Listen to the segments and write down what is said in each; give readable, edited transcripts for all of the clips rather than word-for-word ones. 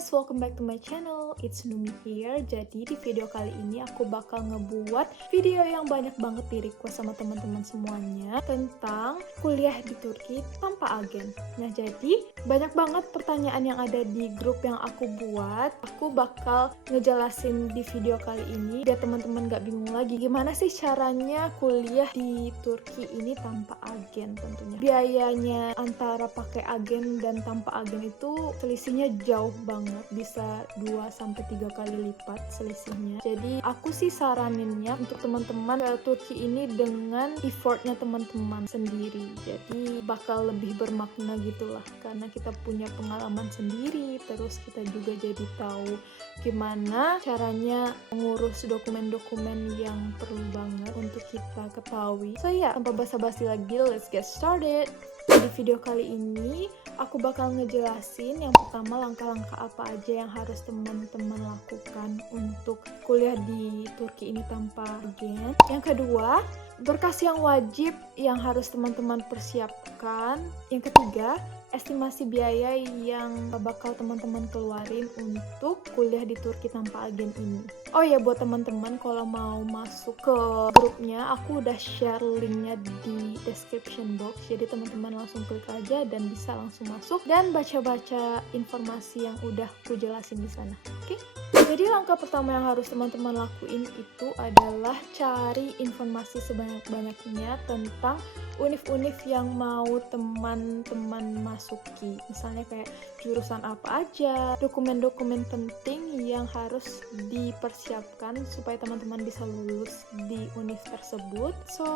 guys, welcome back to my channel. It's Numi here. Jadi di video kali ini aku bakal ngebuat video yang banyak banget di request sama teman-teman semuanya tentang kuliah di Turki tanpa agen. Nah, jadi banyak banget pertanyaan yang ada di grup yang aku buat. Aku bakal ngejelasin di video kali ini biar teman-teman gak bingung lagi gimana sih caranya kuliah di Turki ini tanpa agen tentunya. Biayanya antara pakai agen dan tanpa agen itu selisihnya jauh banget, bisa 2-3 kali lipat selisihnya. Jadi aku sih saraninnya untuk teman-teman ke Turki ini dengan effortnya teman-teman sendiri. Jadi bakal lebih bermakna gitulah, karena kita punya pengalaman sendiri, terus kita juga jadi tahu gimana caranya mengurus dokumen-dokumen yang perlu banget untuk kita ketahui. So ya, tanpa basa-basi lagi, let's get started. Di video kali ini aku bakal ngejelasin yang pertama langkah-langkah apa aja yang harus teman-teman lakukan untuk kuliah di Turki ini tanpa agen. Yang kedua, berkas yang wajib yang harus teman-teman persiapkan. Yang ketiga, estimasi biaya yang bakal teman-teman keluarin untuk kuliah di Turki tanpa agen ini. Oh ya, buat teman-teman kalau mau masuk ke grupnya, aku udah share linknya di description box. Jadi teman-teman langsung klik aja dan bisa langsung masuk dan baca-baca informasi yang udah aku jelasin di sana. Oke? Jadi langkah pertama yang harus teman-teman lakuin itu adalah cari informasi sebanyak-banyaknya tentang univ-univ yang mau teman-teman masuki. Misalnya kayak jurusan apa aja, dokumen-dokumen penting yang harus dipersiapkan supaya teman-teman bisa lulus di univ tersebut. So,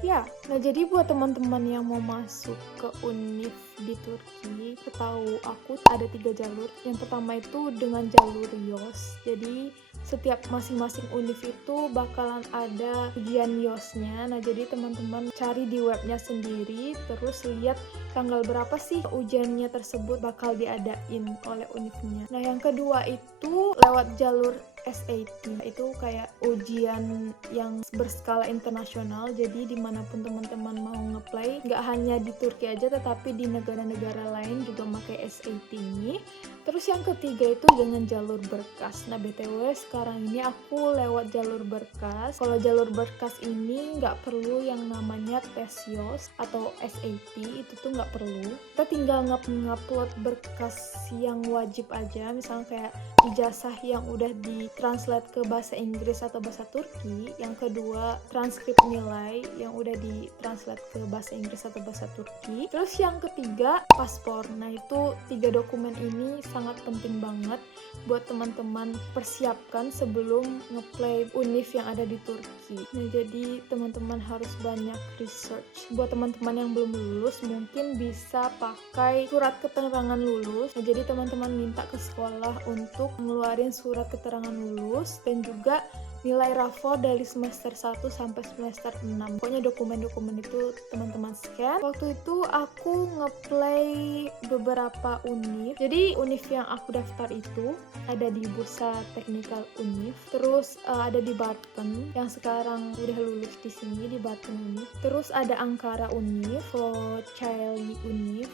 ya. Nah, jadi buat teman-teman yang mau masuk ke univ di Turki, setahu aku ada 3 jalur. Yang pertama itu dengan jalur YOS. Jadi setiap masing-masing univ itu bakalan ada ujian YOS-nya. Nah, jadi teman-teman cari di webnya sendiri, terus lihat tanggal berapa sih ujiannya tersebut bakal diadain oleh univnya. Nah, yang kedua itu lewat jalur SAT, itu kayak ujian yang berskala internasional. Jadi dimanapun teman-teman mau ngeplay, nggak hanya di Turki aja tetapi di negara-negara lain juga pakai SAT ini. Terus yang ketiga itu dengan jalur berkas. Nah, BTW sekarang ini aku lewat jalur berkas. Kalau jalur berkas ini nggak perlu yang namanya tes YOS atau SAT, itu tuh nggak perlu. Kita tinggal ngupload berkas yang wajib aja, misalnya kayak ijazah yang udah ditranslate ke bahasa Inggris atau bahasa Turki. Yang kedua, transkrip nilai yang udah ditranslate ke bahasa Inggris atau bahasa Turki. Terus yang ketiga, paspor. Nah, itu 3 dokumen ini sangat penting banget buat teman-teman persiapkan sebelum ngeplay univ yang ada di Turki. Nah, jadi teman-teman harus banyak research. Buat teman-teman yang belum lulus, mungkin bisa pakai surat keterangan lulus. Nah, jadi teman-teman minta ke sekolah untuk ngeluarin surat keterangan lulus dan juga nilai rapor dari semester 1 sampai semester 6. Pokoknya dokumen-dokumen itu teman-teman scan. Waktu itu aku ngeplay beberapa univ. Jadi univ yang aku daftar itu ada di Bursa Teknikal Univ, terus ada di Barton yang sekarang udah lulus di sini di Barton Univ. Terus ada Ankara Univ, Kocaeli Univ,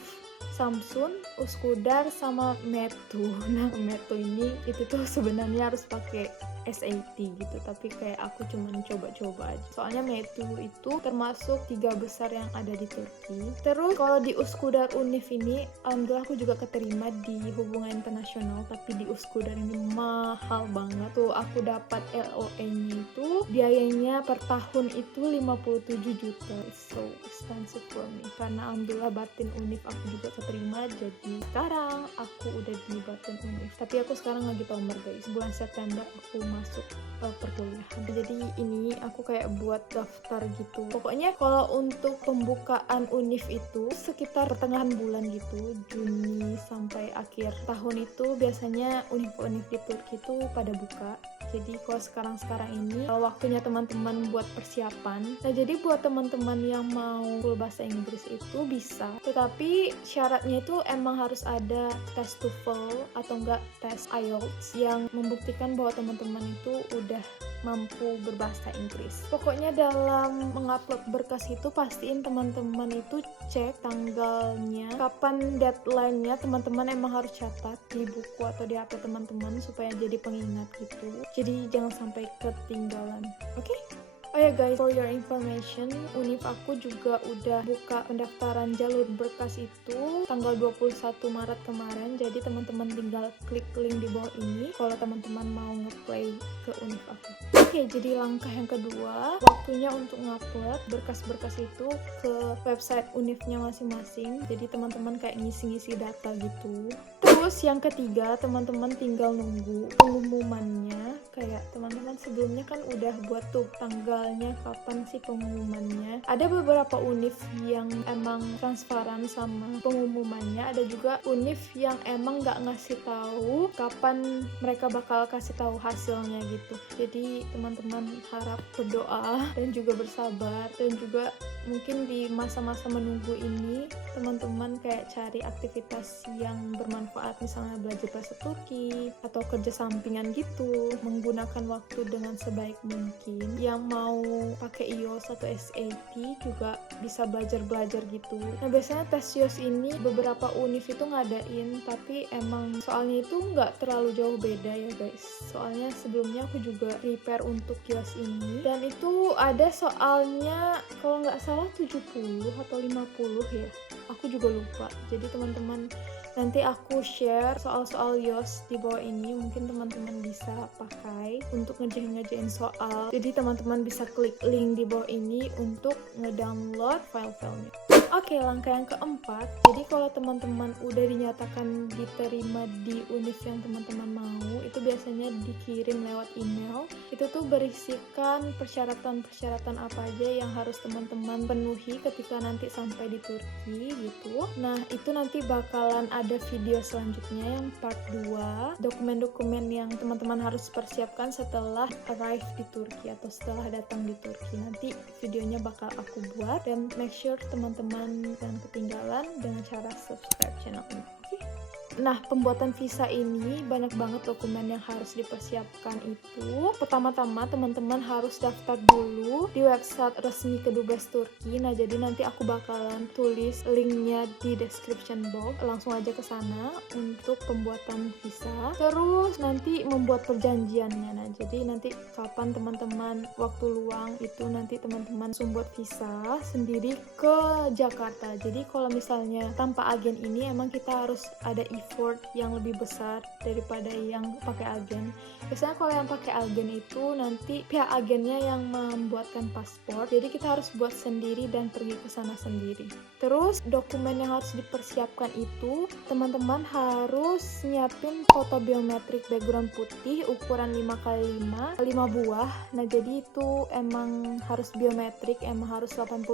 Samsun, Uskudar, sama Metu. Nah, Metu ini itu tuh sebenarnya harus pakai SAT gitu, tapi kayak aku cuman coba-coba aja. Soalnya Metu itu termasuk 3 besar yang ada di Turki. Terus kalau di Uskudar Univ ini, alhamdulillah aku juga keterima di hubungan internasional, tapi di Uskudar ini mahal banget. Tuh aku dapat LOE-nya itu biayanya per tahun itu 57 juta. So expensive for me. Karena alhamdulillah Barton Univ aku juga keterima, jadi sekarang aku udah di Barton Univ. Tapi aku sekarang lagi tomer guys. Bulan September aku masuk perkuliahan. Jadi ini aku kayak buat daftar gitu. Pokoknya kalau untuk pembukaan univ itu sekitar pertengahan bulan gitu, Juni sampai akhir tahun itu biasanya univ-univ di Turki itu pada buka. Jadi kalau sekarang ini waktunya teman-teman buat persiapan. Nah, jadi buat teman-teman yang mau bahasa Inggris itu bisa, tetapi syaratnya itu emang harus ada tes tes TOEFL atau enggak tes IELTS yang membuktikan bahwa teman-teman itu udah mampu berbahasa Inggris. Pokoknya dalam mengupload berkas itu pastiin teman-teman itu cek tanggalnya, kapan deadline-nya, teman-teman emang harus catat di buku atau di HP teman-teman supaya jadi pengingat gitu. Jadi jangan sampai ketinggalan. Oke? Oh ya guys, for your information, Univ aku juga udah buka pendaftaran jalur berkas itu tanggal 21 Maret kemarin. Jadi teman-teman tinggal klik link di bawah ini kalau teman-teman mau nge-play ke Univ aku. Oke, jadi langkah yang kedua, waktunya untuk ngupload berkas-berkas itu ke website Univnya masing-masing. Jadi teman-teman kayak ngisi-ngisi data gitu. Terus yang ketiga, teman-teman tinggal nunggu pengumumannya. Kayak teman-teman sebelumnya kan udah buat tuh tanggalnya kapan sih pengumumannya. Ada beberapa univ yang emang transparan sama pengumumannya, ada juga univ yang emang nggak ngasih tahu kapan mereka bakal kasih tahu hasilnya gitu. Jadi teman-teman harap berdoa dan juga bersabar, dan juga mungkin di masa-masa menunggu ini teman-teman kayak cari aktivitas yang bermanfaat, misalnya belajar bahasa Turki atau kerja sampingan gitu, menggunakan waktu dengan sebaik mungkin. Yang mau pakai IELTS atau SAT juga bisa belajar-belajar gitu. Nah biasanya tes IELTS ini beberapa univ itu ngadain, tapi emang soalnya itu nggak terlalu jauh beda ya guys. Soalnya sebelumnya aku juga prepare untuk IELTS ini, dan itu ada soalnya kalau nggak salah 70 atau 50 ya, aku juga lupa. Jadi teman-teman, nanti aku share soal-soal IELTS di bawah ini, mungkin teman-teman bisa pakai untuk ngerjain soal. Jadi teman-teman bisa klik link di bawah ini untuk ngedownload file-filenya. Oke, langkah yang keempat, jadi kalau teman-teman udah dinyatakan diterima di univ yang teman-teman mau, itu biasanya dikirim lewat email. Itu tuh berisikan persyaratan-persyaratan apa aja yang harus teman-teman penuhi ketika nanti sampai di Turki gitu. Nah, itu nanti bakalan ada video selanjutnya yang part 2, dokumen-dokumen yang teman-teman harus persiapkan setelah arrive di Turki atau setelah datang di Turki. Nanti videonya bakal aku buat, dan make sure teman-teman jangan ketinggalan dengan cara subscribe channel ini. Oke? Nah, pembuatan visa ini banyak banget dokumen yang harus dipersiapkan itu. Pertama-tama teman-teman harus daftar dulu di website resmi Kedubes Turki. Nah, jadi nanti aku bakalan tulis linknya di description box. Langsung aja ke sana untuk pembuatan visa. Terus nanti membuat perjanjiannya. Nah, jadi nanti kapan teman-teman waktu luang itu nanti teman-teman langsung buat visa sendiri ke Jakarta. Jadi kalau misalnya tanpa agen ini emang kita harus ada effort yang lebih besar daripada yang pakai agen. Biasanya kalau yang pakai agen itu nanti pihak agennya yang membuatkan paspor, jadi kita harus buat sendiri dan pergi ke sana sendiri. Terus dokumen yang harus dipersiapkan itu, teman-teman harus nyiapin foto biometrik background putih ukuran 5x5, 5 buah. Nah jadi itu emang harus biometrik, emang harus 80%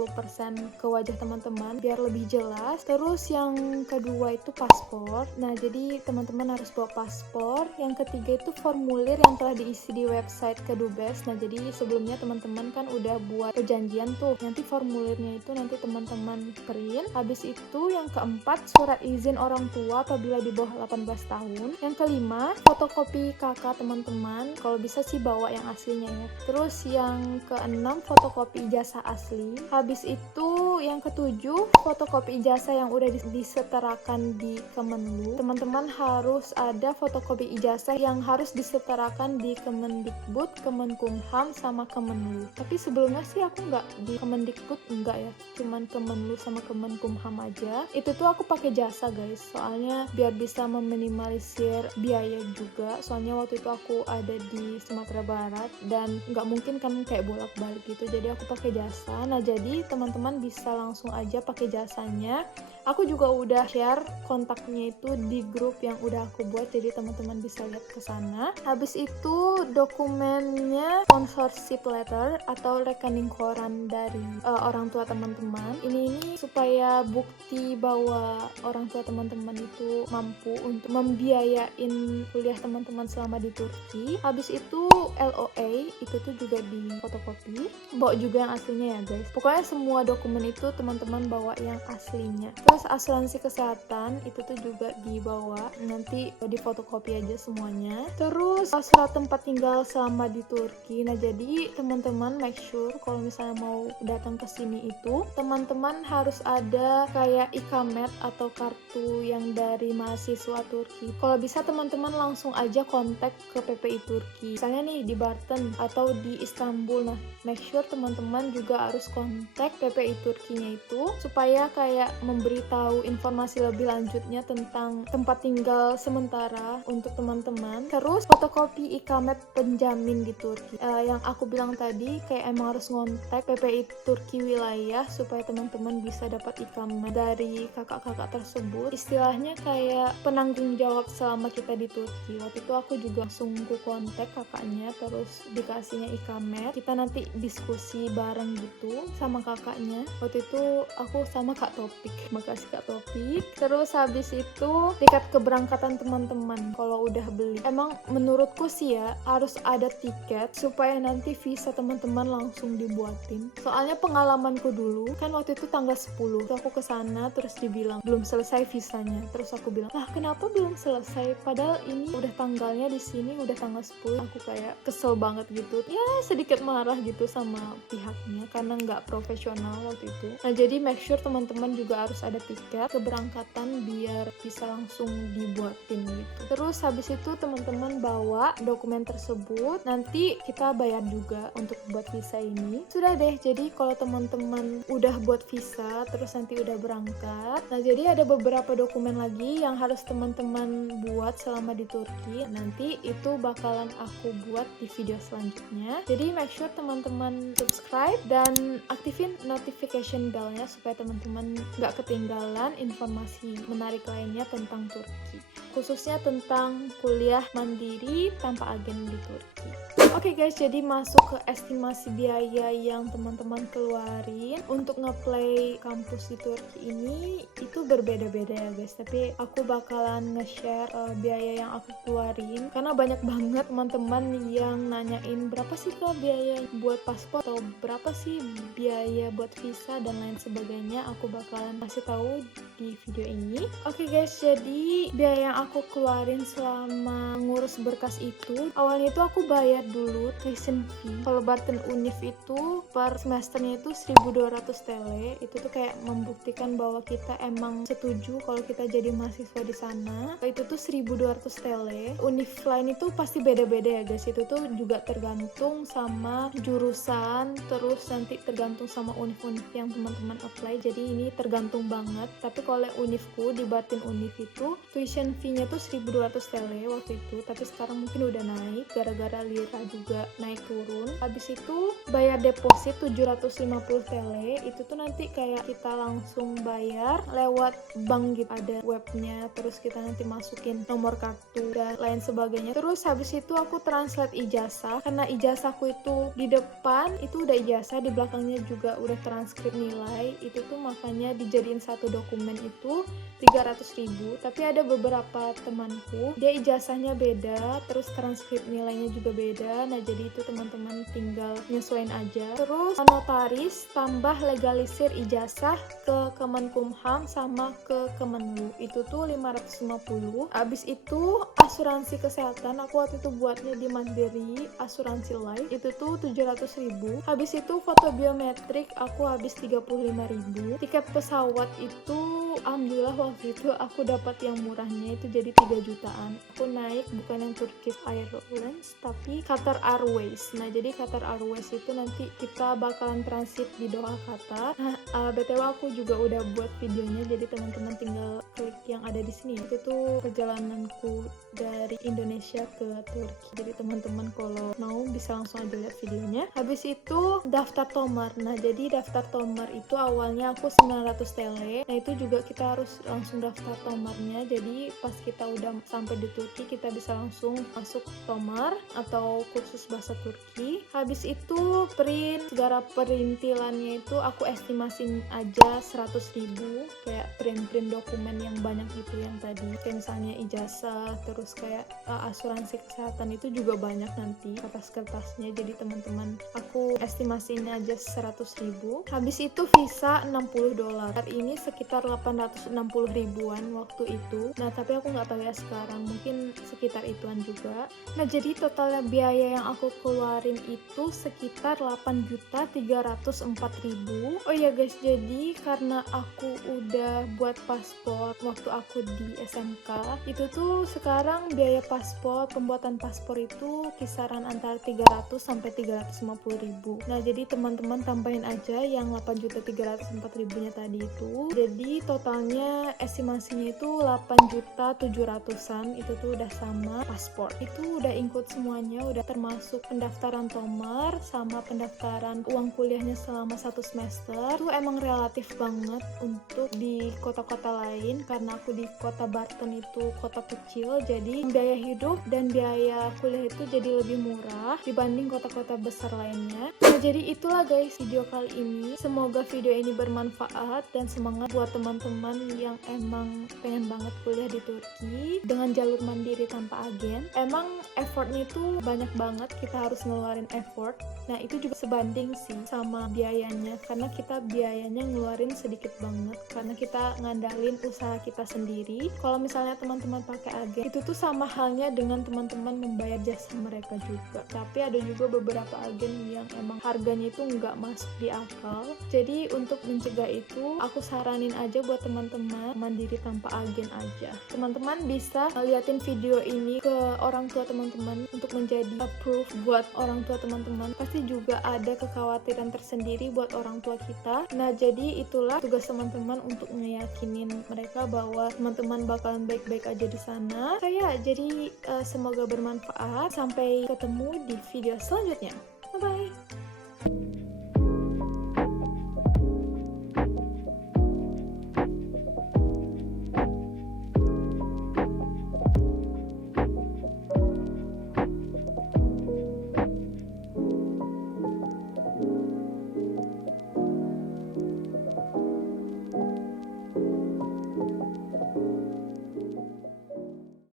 ke wajah teman-teman biar lebih jelas. Terus yang kedua itu paspor. Nah jadi teman-teman harus bawa paspor. Yang ketiga itu formulir yang telah diisi di website Kedubes. Nah jadi sebelumnya teman-teman kan udah buat perjanjian tuh, nanti formulirnya itu nanti teman-teman print. Habis itu yang keempat, surat izin orang tua apabila di bawah 18 tahun. Yang kelima, fotokopi KK teman-teman, kalau bisa sih bawa yang aslinya ya. Terus yang keenam, fotokopi ijazah asli. Habis itu yang ketujuh, fotokopi ijazah yang udah disetarakan di Kemenlu. Teman-teman harus ada fotokopi ijazah yang harus disetarakan di Kemendikbud, Kemenkumham, sama Kemenlu. Tapi sebelumnya sih aku nggak di Kemendikbud, enggak ya, cuman Kemenlu sama Kemenkumham aja. Itu tuh aku pakai jasa guys, soalnya biar bisa meminimalisir biaya juga. Soalnya waktu itu aku ada di Sumatera Barat dan nggak mungkin kan kayak bolak-balik gitu, jadi aku pakai jasa. Nah jadi teman-teman bisa langsung aja pakai jasanya. Aku juga udah share kontaknya itu di grup yang udah aku buat, jadi teman-teman bisa lihat ke sana. Habis itu dokumennya sponsorship letter atau rekening koran dari orang tua teman-teman. Ini supaya bukti bahwa orang tua teman-teman itu mampu untuk membiayain kuliah teman-teman selama di Turki. Habis itu LOA itu tuh juga di fotokopi. Bawa juga yang aslinya ya guys. Pokoknya semua dokumen itu teman-teman bawa yang aslinya. Terus asuransi kesehatan itu tuh juga dibawa, nanti di fotokopi aja semuanya. Terus surat tempat tinggal selama di Turki. Nah jadi teman-teman make sure kalau misalnya mau datang ke sini itu teman-teman harus ada kayak ikamet atau kartu yang dari mahasiswa Turki. Kalau bisa teman-teman langsung aja kontak ke PPI Turki. Misalnya nih di Bartın atau di Istanbul. Nah make sure teman-teman juga harus kontak PPI Turkinya itu supaya kayak memberitahu informasi lebih lanjutnya tentang tempat tinggal sementara untuk teman-teman. Terus fotokopi ikamet penjamin di Turki. Yang aku bilang tadi kayak emang harus ngontak PPI Turki wilayah supaya teman-teman bisa dapat ikamet dari kakak-kakak tersebut. Istilahnya kayak penanggung jawab selama kita di Turki. Waktu itu aku juga langsung kontak kakaknya, terus dikasihnya ikamet. Kita nanti diskusi bareng gitu sama kakaknya. Waktu itu aku sama Kak Topik. Makasih Kak Topik. Terus habis itu tiket keberangkatan teman-teman kalau udah beli. Emang menurutku sih ya harus ada tiket supaya nanti visa teman-teman langsung dibuatin. Soalnya pengalamanku dulu kan waktu itu tanggal 10 tuh aku kesana terus dibilang belum selesai visanya. Terus aku bilang, "Lah, kenapa belum selesai? Padahal ini udah tanggalnya di sini udah tanggal 10." Aku kayak kesel banget gitu. Ya sedikit marah gitu sama pihaknya karena nggak profesional waktu itu. Nah jadi make sure teman-teman juga harus ada tiket keberangkatan biar bisa langsung dibuatin gitu. Terus habis itu teman-teman bawa dokumen tersebut, nanti kita bayar juga untuk buat visa ini. Sudah deh, jadi kalau teman-teman udah buat visa terus nanti udah berangkat, nah jadi ada beberapa dokumen lagi yang harus teman-teman buat selama di Turki. Nanti itu bakalan aku buat di video selanjutnya. Jadi make sure teman-teman subscribe dan aktifin notification bell-nya supaya teman-teman nggak ketinggalan informasi menarik lainnya tentang Turki, khususnya tentang kuliah mandiri tanpa agen di Turki. Oke guys, jadi masuk ke estimasi biaya yang teman-teman keluarin untuk ngeplay kampus di Turki ini itu berbeda-beda ya guys, tapi aku bakalan nge-share biaya yang aku keluarin karena banyak banget teman-teman yang nanyain berapa sih kok biaya buat paspor atau berapa sih biaya buat visa dan lain sebagainya. Aku bakalan kasih tahu di video ini. Oke guys, jadi biaya yang aku keluarin selama ngurus berkas itu, awalnya itu aku bayar dulu tuition fee. Kalau Bartın Univ itu per semesternya itu 1.200 TL. Itu tuh kayak membuktikan bahwa kita emang setuju kalau kita jadi mahasiswa di sana. Itu tuh 1.200 TL. Univ lain itu pasti beda-beda ya guys. Itu tuh juga tergantung sama jurusan, terus nanti tergantung sama univ-univ yang teman-teman apply. Jadi ini tergantung banget. Tapi kalau univku di Bartın Univ itu tuition fee-nya tuh 1.200 TL waktu itu. Tapi sekarang mungkin udah naik gara-gara lira juga naik turun. Habis itu bayar deposit 750 TL. Itu tuh nanti kayak kita langsung bayar lewat bank gitu, ada webnya, terus kita nanti masukin nomor kartu dan lain sebagainya. Terus habis itu aku translate ijazah, karena ijazahku itu di depan itu udah ijazah, di belakangnya juga udah transkrip nilai. Itu tuh makanya dijadiin satu dokumen itu 300.000. Tapi ada beberapa temanku dia ijazahnya beda, terus transkrip nilainya juga beda. Nah jadi itu teman-teman tinggal nyesuaiin aja. Terus notaris tambah legalisir ijazah ke Kemenkumham sama ke Kemenlu, itu tuh 550. Abis itu asuransi kesehatan aku waktu itu buatnya di Mandiri Asuransi Life, itu tuh 700.000. Habis itu foto biometrik aku habis 35.000. Tiket pesawat itu alhamdulillah waktu itu aku dapat yang murahnya itu jadi 3 jutaan. Aku naik bukan yang Turkish Airlines tapi Qatar Airways. Nah jadi Qatar Airways itu nanti kita bakalan transit di Doha, Qatar. Nah BTW aku juga udah buat videonya, jadi teman-teman tinggal klik yang ada di sini. Itu tuh perjalananku dari Indonesia ke Turki. Jadi teman-teman kalau mau bisa langsung aja lihat videonya. Habis itu daftar tomar. Nah jadi daftar tomar itu awalnya aku 900 TL. Nah itu juga kita harus langsung daftar tomarnya. Jadi pas kita udah sampai di Turki kita bisa langsung masuk tomar atau kursus bahasa Turki. Habis itu print, segala perintilannya itu aku estimasin aja 100.000. Kayak print dokumen yang banyak itu yang tadi, kayak misalnya ijazah, terus terus kayak asuransi kesehatan itu juga banyak nanti kertas-kertasnya. Jadi teman-teman, aku estimasinya aja 100.000. Habis itu visa $60. Ini sekitar 860 ribuan waktu itu. Nah tapi aku nggak tahu ya sekarang, mungkin sekitar ituan juga. Nah jadi totalnya biaya yang aku keluarin itu sekitar 8.304.000. Oh ya guys, jadi karena aku udah buat paspor waktu aku di SMK, itu tuh sekarang biaya paspor, pembuatan paspor itu kisaran antara 300 sampai 350 ribu. Nah jadi teman-teman tambahin aja yang 8.304.000 nya tadi itu. Jadi totalnya estimasinya itu 8.700.000-an. Itu tuh udah sama paspor. Itu udah include semuanya, udah termasuk pendaftaran Tomar sama pendaftaran uang kuliahnya selama 1 semester. Itu emang relatif banget untuk di kota-kota lain, karena aku di kota Barton itu kota kecil, jadi biaya hidup dan biaya kuliah itu jadi lebih murah dibanding kota-kota besar lainnya. Nah jadi itulah guys video kali ini, semoga video ini bermanfaat dan semangat buat teman-teman yang emang pengen banget kuliah di Turki dengan jalur mandiri tanpa agen. Emang effortnya itu banyak banget, kita harus ngeluarin effort. Nah itu juga sebanding sih sama biayanya, karena kita biayanya ngeluarin sedikit banget karena kita ngandalin usaha kita sendiri. Kalau misalnya teman-teman pakai agen, itu tuh sama halnya dengan teman-teman membayar jasa mereka juga. Tapi ada juga beberapa agen yang emang harganya itu nggak masuk di akal. Jadi untuk mencegah itu, aku saranin aja buat teman-teman mandiri tanpa agen aja. Teman-teman bisa liatin video ini ke orang tua teman-teman untuk menjadi proof buat orang tua teman-teman. Pasti juga ada kekhawatiran tersendiri buat orang tua kita. Nah jadi itulah tugas teman-teman untuk ngeyakinin mereka bahwa teman-teman bakalan baik-baik aja di sana. Jadi semoga bermanfaat. Sampai ketemu di video selanjutnya. Bye bye.